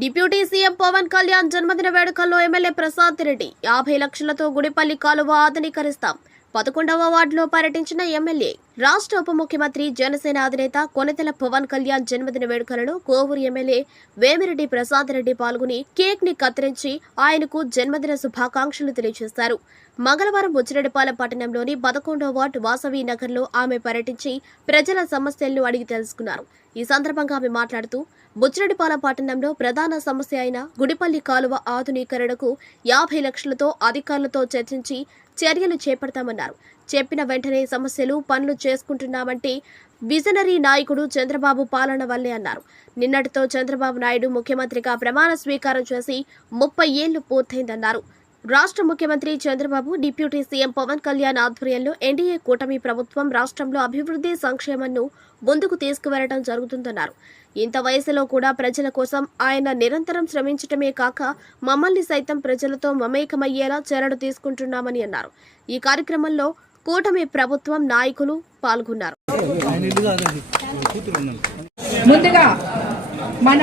Deputy CM Pawan Kalyan జన్మదిన వేడుకల్లో MLA Prasad Reddy 50 లక్షలతో గుడిపల్లి కాలువ ఆధునీకరిస్తాం. 11వ వార్డులో పర్యటించిన ఎమ్మెల్యే. రాష్ట్ర ఉప ముఖ్యమంత్రి జనసేన అధినేత కొనెతెల పవన్ కళ్యాణ్ జన్మదిన వేడుకలలో కోవూరు ఎమ్మెల్యే వేమిరెడ్డి ప్రసాద్ రెడ్డి పాల్గొని కేక్ ని కత్తిరించి ఆయనకు జన్మదిన శుభాకాంక్షలు తెలియజేశారు. మంగళవారం బుచ్చిరెడ్డిపాలెం పట్టణంలోని 11వ వార్డు వాసవి నగర్లో ఆమె పర్యటించి ప్రజల సమస్యలను అడిగి తెలుసుకున్నారు. ఈ సందర్భంగా ఆమె మాట్లాడుతూ బుచ్చిరెడ్డిపాలెం పట్టణంలో ప్రధాన సమస్య అయిన గుడిపల్లి కాలువ ఆధునీకరణకు 50 లక్షలతో అధికారులతో చర్చించి చర్యలు చేపడతామన్నారు. చెప్పిన వెంటనే సమస్యలు పనులు చేసుకుంటున్నామంటే విజనరీ నాయకుడు చంద్రబాబు పాలన వల్లే అన్నారు. నిన్నటితో చంద్రబాబు నాయుడు ముఖ్యమంత్రిగా ప్రమాణ స్వీకారం చేసి 30 ఏళ్లు పూర్తయిందన్నారు. రాష్ట్ర ముఖ్యమంత్రి చంద్రబాబు, డిప్యూటీ సీఎం పవన్ కళ్యాణ్ ఆధ్వర్యంలో ఎన్డీఏ కూటమి ప్రభుత్వం రాష్ట్రంలో అభివృద్ధి సంక్షేమంను ముందుకు తీసుకువెళ్లడం జరుగుతుందన్నారు. ఇంత వయసులో కూడా ప్రజల కోసం ఆయన నిరంతరం శ్రమించటమే కాక మమ్మల్ని సైతం ప్రజలతో మమేకమయ్యేలా చర్యలు తీసుకుంటున్నామని అన్నారు. ఈ కార్యక్రమంలో కూటమి ప్రభుత్వం నాయకులు పాల్గొన్నారు. ముందుగా మన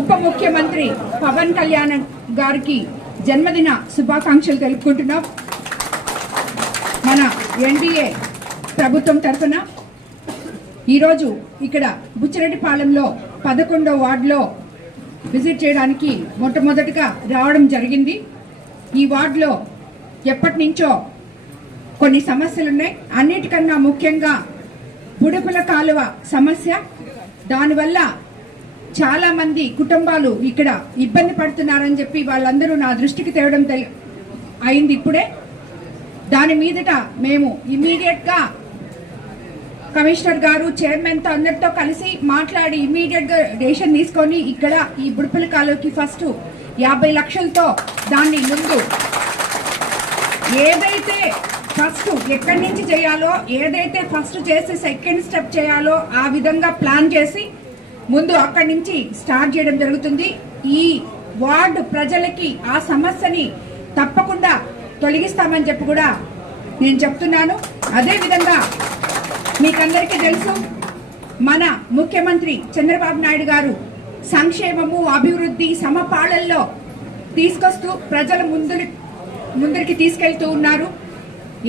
ఉప ముఖ్యమంత్రి పవన్ కళ్యాణ్ గారికి జన్మదిన శుభాకాంక్షలు తెలుపుకుంటున్నాం. మన ఎన్డీఏ ప్రభుత్వం తరఫున ఈరోజు ఇక్కడ బుచ్చిరెడ్డిపాలెంలో 11వ వార్డులో విజిట్ చేయడానికి మొట్టమొదటిగా రావడం జరిగింది. ఈ వార్డులో ఎప్పటి నుంచో కొన్ని సమస్యలున్నాయి. అన్నిటికన్నా ముఖ్యంగా బుడపల కాలువ సమస్య. దానివల్ల చాలా మంది కుటుంబాలు ఇక్కడ ఇబ్బంది పడుతున్నారని చెప్పి వాళ్ళందరూ నా దృష్టికి తేవడం అయింది ఇప్పుడే. దాని మీదట మేము ఇమ్మీడియట్ గా కమిషనర్ గారు, చైర్మన్ తో అందరితో కలిసి మాట్లాడి ఇమ్మీడియట్ గా డెసిషన్ తీసుకొని ఇక్కడ ఈ బుడపల కాలువకి ఫస్ట్ 50 లక్షలతో దాన్ని ముందు ఏదైతే ఫస్ట్ ఎక్కడి నుంచి చేయాలో, ఏదైతే ఫస్ట్ చేసి సెకండ్ స్టెప్ చేయాలో ఆ విధంగా ప్లాన్ చేసి ముందు అక్కడి నుంచి స్టార్ట్ చేయడం జరుగుతుంది. ఈ వార్డు ప్రజలకి ఆ సమస్యని తప్పకుండా తొలగిస్తామని చెప్పి కూడా నేను చెప్తున్నాను. అదేవిధంగా మీకందరికీ తెలుసు, మన ముఖ్యమంత్రి చంద్రబాబు నాయుడు గారు సంక్షేమము, అభివృద్ధి సమపాళల్లో తీసుకొస్తూ ప్రజల ముందరికి తీసుకెళ్తూ ఉన్నారు.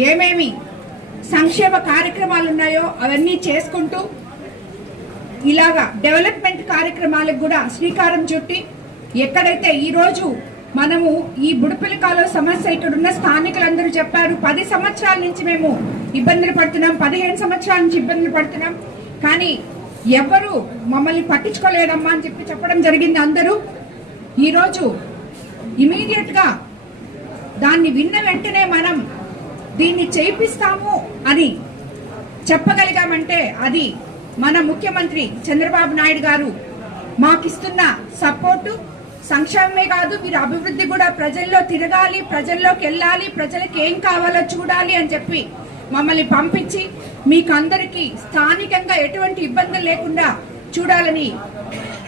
ఏమేమి సంక్షేమ కార్యక్రమాలు ఉన్నాయో అవన్నీ చేసుకుంటూ ఇలాగా డెవలప్మెంట్ కార్యక్రమాలకు కూడా శ్రీకారం చుట్టి ఎక్కడైతే ఈరోజు మనము ఈ బుడపల్లి కాలువ సమస్య ఇక్కడున్న స్థానికులందరూ చెప్పారు, 10 సంవత్సరాల నుంచి మేము ఇబ్బందులు పడుతున్నాం, 15 సంవత్సరాల నుంచి ఇబ్బందులు పడుతున్నాం, కానీ ఎవరు మమ్మల్ని పట్టించుకోలేదమ్మా అని చెప్పడం జరిగింది అందరూ. ఈరోజు ఇమీడియట్ గా దాన్ని విన్న వెంటనే మనం దీన్ని చేయిస్తాము అని చెప్పగలిగామంటే అది మన ముఖ్యమంత్రి చంద్రబాబు నాయుడు గారు మాకిస్తున్న సపోర్టు. సంక్షేమమే కాదు, మీరు అభివృద్ధి కూడా ప్రజల్లో తిరగాలి, ప్రజల్లోకి వెళ్ళాలి, ప్రజలకు ఏం కావాలో చూడాలి అని చెప్పి మమ్మల్ని పంపించి మీకు అందరికీ స్థానికంగా ఎటువంటి ఇబ్బందులు లేకుండా చూడాలని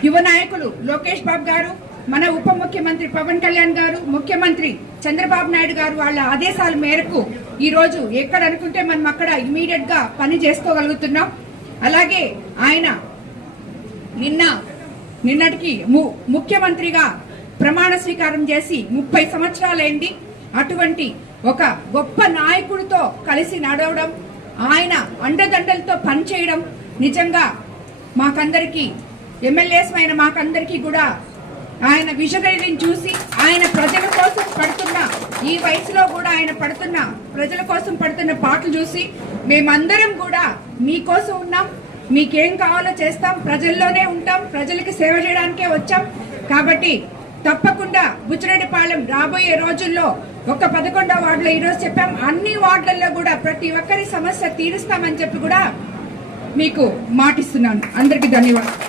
యువ నాయకులు లోకేష్ బాబు గారు, మన ఉప ముఖ్యమంత్రి పవన్ కళ్యాణ్ గారు, ముఖ్యమంత్రి చంద్రబాబు నాయుడు గారు వాళ్ళ ఆదేశాల మేరకు ఈ రోజు ఎక్కడ అనుకుంటే మనం అక్కడ ఇమీడియట్ గా పని చేసుకోగలుగుతున్నాం. అలాగే ఆయన నిన్నటికి ముఖ్యమంత్రిగా ప్రమాణ స్వీకారం చేసి 30 సంవత్సరాలైంది. అటువంటి ఒక గొప్ప నాయకుడితో కలిసి నడవడం, ఆయన అండదండలతో పనిచేయడం నిజంగా మాకందరికీ, ఎమ్మెల్యేస్ అయిన మాకందరికీ కూడా ఆయన విజనరీని చూసి, ఆయన ప్రజల కోసం పడుతున్న ఈ వయసులో కూడా ఆయన ప్రజల కోసం పడుతున్న పాటలు చూసి మేమందరం కూడా మీకోసం ఉన్నాం, మీకేం కావాలో చేస్తాం, ప్రజల్లోనే ఉంటాం, ప్రజలకి సేవ చేయడానికే వచ్చాం. కాబట్టి తప్పకుండా బుచ్చిరెడ్డిపాలెం రాబోయే రోజుల్లో ఒక 11వ వార్డులో ఈరోజు చెప్పాం, అన్ని వార్డులలో కూడా ప్రతి ఒక్కరి సమస్య తీరుస్తామని చెప్పి కూడా మీకు మాటిస్తున్నాను. అందరికీ ధన్యవాదాలు.